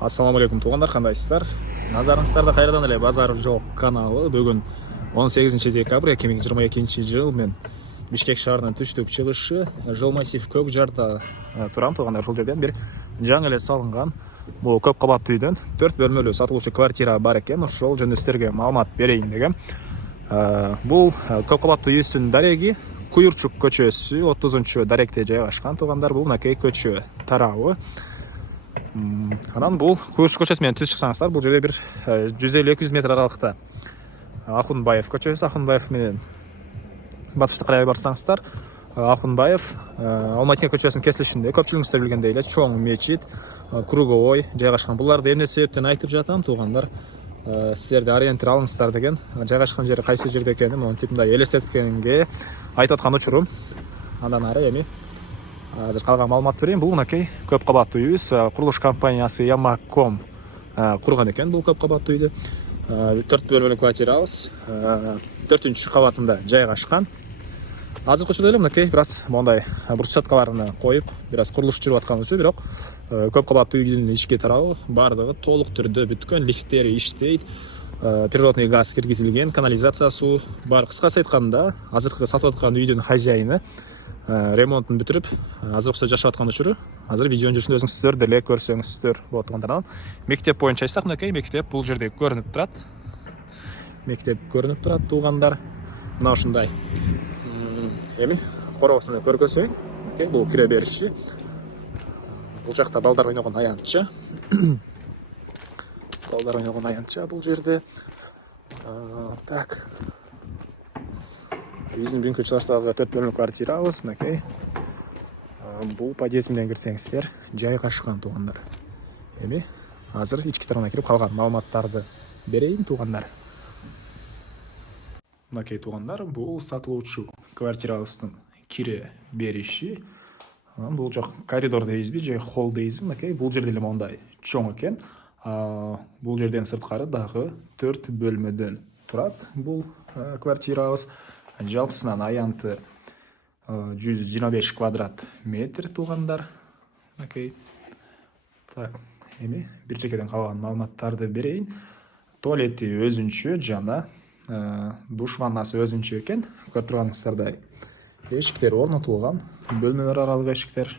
Ассаламу алейкум туугандар, кандайсыздар? Назарыңыздарда кайрадан эле Базар жок каналы. Бүгүн 18 декабрь 2022 жыл. Мен Бишкек шаарынын түштүк чыгышы Жилмассив көк жарда турам. Туугандар, ушул жерден бир жаңы эле салынган бул көп кабаттуу үйдөн 4 бөлмөлүү сатылуучу квартира бар экен. Ошол жөнүндө сиздерге маалымат берейин дегем. Бул көп кабаттуу үйдүн дареги Куюрчук көчөсү 30 даректе жайгашкан. Туугандар, бул Макей көчө тарабы. Анан бул Куюрчук көчөсү менен түз чыксаңыздар, бул жерде бир 150-200 метр аралыкта Ахунбаев көчөсү. Ахунбаев менен батышты карай барсаңыздар, Ахунбаев Алматинка көчөсүнүн кесилишинде көпчүлүгүңүздөр билгендей эле чоң мечит, круговой жайгашкан. Буларды эмне себептен айтып жатам, туугандар? Силерде ориентир алыңыздар деген, жайгашкан жери кайсы жерде экенин монтип мындай элестеткенге айтып аткан учурум. Андан ары эми азыр калган маалымат берейин. Бул мынакей көп кабаттуу үйүбүз. Курулуш компаниясы Ямаком курган экен бул көп кабаттуу үйдү. 4 бөлмөлүү квартирабыз 4-үнчү кабатында жайгашкан. Азыркы учурда эле мынакей бир аз мондай брусчаткаларын коюп, бир аз курулуш жүрүп аткан учу, бирок көп кабаттуу үйдүн ички тарабы бардыгы толук түрдө бүткөн, лифттери иштейт, природный газ киргизилген, канализация суу бар. Кыскасы айтканда, азыркы сатып аткан үйдүн хозяйыны ремонтун бүтүрүп, азыркы жашап аткан учуру азыр видеонун жүрүшүндө өзүңүздөр деле көрсөңүздөр болот. Тугандардан мектеп боюнча айтсак, мынакей мектеп бул жерде көрүнүп турат. Мектеп көрүнүп турат, туугандар. Мына ушундай. Эми короосуну көргөзөйүн. Бул кире бериши. Бул жакта балдар ойногон аянтча. Балдар ойногон аянтча бул жерде. Так. Биздин бүгүнкү чыгыштагы 4 бөлмөлүү квартирабыз, мынакей. Бул подъезд менен кирсеңиздер жайгашкан, туугандар. Эми азыр ички тарабына кирип калган маалыматтарды берейин, туугандар. Мынакей, туугандар, бул сатылуучу квартирабыздын кире бериши. Бул жак коридор дейбизби же холл дейбизби? Мынакей, бул жерде эле мондай чоң экен. Бул жерден сырткары дагы 4 бөлмөдөн турат бул квартирабыз. Жалпысынан аянты 125 квадрат метр, туугандар. Мынакей. Так, эми бир чекеден калган маалыматтарды берейин. Туалети өзүнчө жана душ ваннасы өзүнчө экен. Көрүп турганыңыздардай эшиктер орнотулган, бөлмөлөр аралык эшиктер.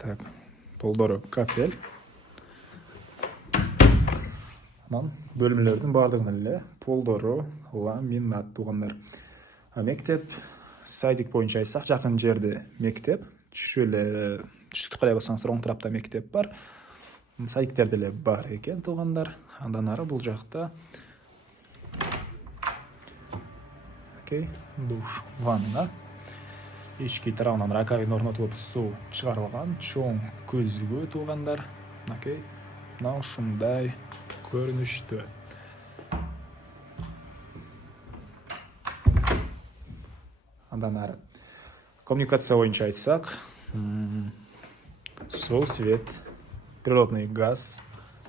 Так, полдору кафель. Анан бөлмөлөрдүн баардыгынын эле полдору ламинат, туугандар. Мектеп сайдик боюнча айтсак, жакын жерде мектеп, түшүп эле түштүктү карай бассаңыздар оң тарапта мектеп бар. Сайдиктер деле бар экен, туугандар. Андан ары бул жакта душ ванна. Ички тарабынан раковина орнотулуп, суу чыгарылган, чоң көзгү, туугандар. Мынакей, мына ушундай көрүнүштө. Андан ары коммуникация боюнча айтсак, суу, свет, природный газ,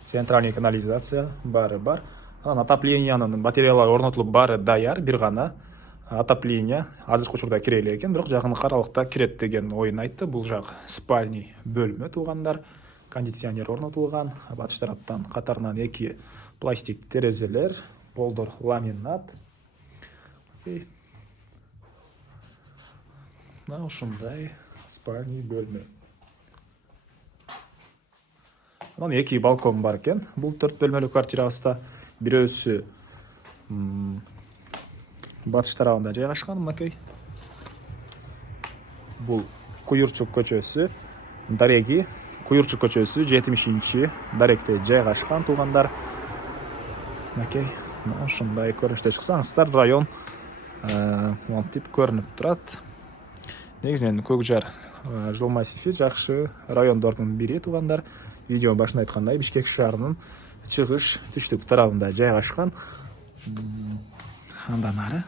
центральный канализация баары бар. Анан отоплениянын батареялары орнотулуп баары даяр, бир гана отопление азыркы учурда кире элек экен, бирок жакын аралыкта кирет деген оюн айтты. Бул жак спальный бөлмө, туугандар. Кондиционер орнотулган, батыш тараптан катарынан 2 пластик терезелер, полдор ламинат. Мына ушундай спальный бөлмө. Анан 2 балкон бар экен. Бул 4 бөлмөлүү квартирабызда. Бирөөсү батыш тарабында жайгашкан, мынакей. Бул Куюрчук көчөсү, дареги Куюрчук көчөсү 70 даректе жайгашкан, туугандар. Мынакей, ушундай көрүнүштө чыксаңыздар, район монтип көрүнүп турат. Негизинен Көкжар Жилмассиви жакшы райондордун бири, туугандар. Видео башында айткандай, Бишкек шаарынын чыгыш түштүк тарабында жайгашкан. Андан ары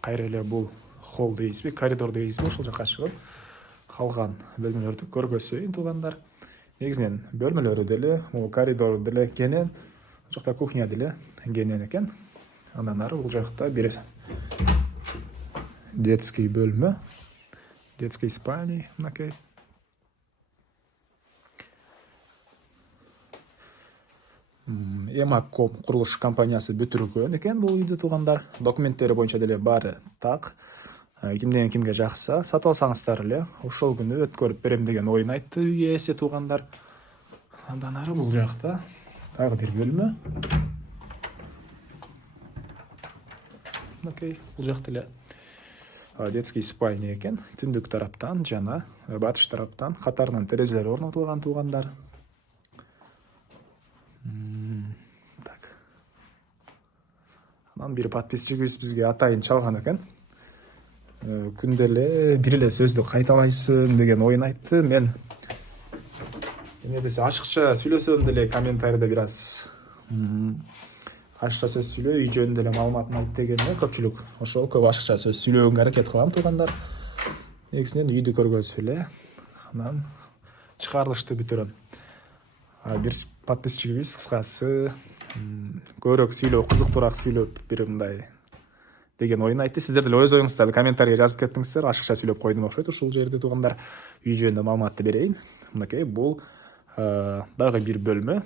кайра эле бул холл дейбизби, коридор дейбизби, ошол жакка чыгып калган бөлмөлөрдү көргөзөйүн, туугандар. Негизинен бөлмөлөрү деле, коридор деле кенен, жакта кухня деле кенен экен. Андан ары бул жакта бир детский бөлмө, детский спальня, мынакей. Эмаком курулуш компаниясы бүтүргөн экен бул үйдү туугандар. Документтери боюнча деле баары так. Кимден кимге жакса сатып алсаңыздар эле ошол күнү өткөрүп берем деген оюн айтты үй ээси туугандар. Андан ары бул жакта дагы бир бөлмө. Окей, бул жакта эле детский спальня экен. Түндүк тараптан жана батыш тараптан катарынан терезелер орнотулган туугандар. Так. Анан бир подписчигибиз бизге атайын чалган экен. Күндө эле бир эле сөздү кайталайсың деген оюн айтты. Мен эмне десе ашыкча сүйлөсөм деле комментарийде бир аз ашыкча сөз сүйлөө, үй жөнүндө эле маалыматын айт дегенде көпчүлүк ошол көп ашыкча сөз сүйлөгөнгө аракет кылам туугандар. Негизинен үйдү көргөзүп эле анан чыгарылышты бүтүрөм. Бир подписчигибиз кыскасы көбүрөөк сүйлөө, кызыктуураак сүйлөп бир мындай деген оюн айтты. Сиздер деле өз оюңуздарды комментарийге жазып кеттиңиздер. Ашыкча сүйлөп койдум окшойт ушул жерде туугандар. Үй жөнүндө маалыматты берейин. Мынакей бул дагы бир бөлмө.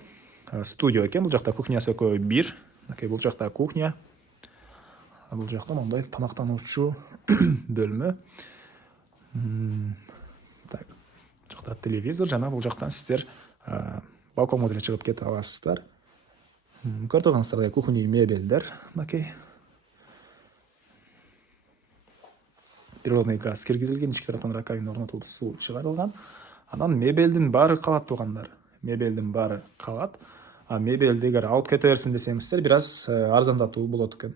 Студия экен. Бул жакта кухнясы экөө бир. Мынакей бул жакта кухня. Бул жакта мындай тамактануучу бөлмө. Так. Бул жакта телевизор жана бул жактан сиздер балконго деле чыгып кете аласыздар. Көрүп тургансыздар, кухонный мебелдер. Мынакей. Природный газ киргизилген, ички тараптан раковина орнотулуп, суу чыгарылган. Анан мебелдин баары калат туугандар. Мебелдин баары калат. Мебелди эгер алып кете берсин десеңиздер, бир аз арзандатуу болот экен.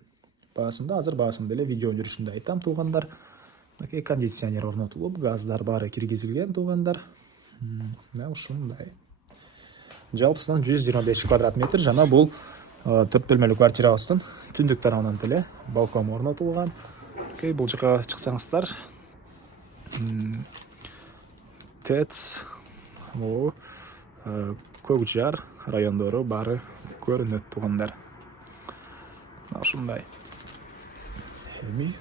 Баасында азыр баасында эле видеонун жүрүшүндө айтам туугандар. Мынакей кондиционер орнотулуп, газдар баары киргизилген туугандар. Мына ушундай. Жалпысынан 125 квадрат метр жана бул 4 бөлмөлүү квартирабыздын түндүк тарабынан деле балкон орнотулган. Окей, бул жака чыксаңыздар. ТЭЦ, Көк Жар райондору баары көрүнөт туугандар. Ушундай. Эми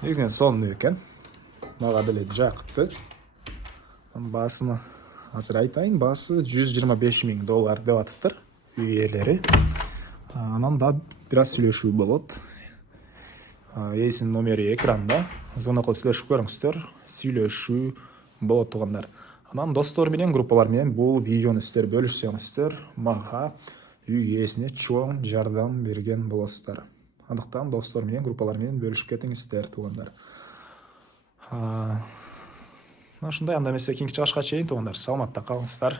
негизинен сонун экен. Мага деле жакты. Баасына азыр айтайын, баасы $125,000 деп атыптыр үй ээлери. Анан да бир аз сүйлөшүү болот. Ээсинин номери экранда. Звонок кылып сүйлөшүп көрүңүздөр. Сүйлөшүү болот туугандар. Анан достор менен, группалар менен бул видеону сиздер бөлүшсөңүздөр, мага үй ээсине чоң жардам берген болосуздар. Андыктан достор менен, группалар менен бөлүшүп кетиңиздер туугандар. Ушундай, анда эмесе кийинки чыгышка чейин туугандар, саламатта калыңыздар.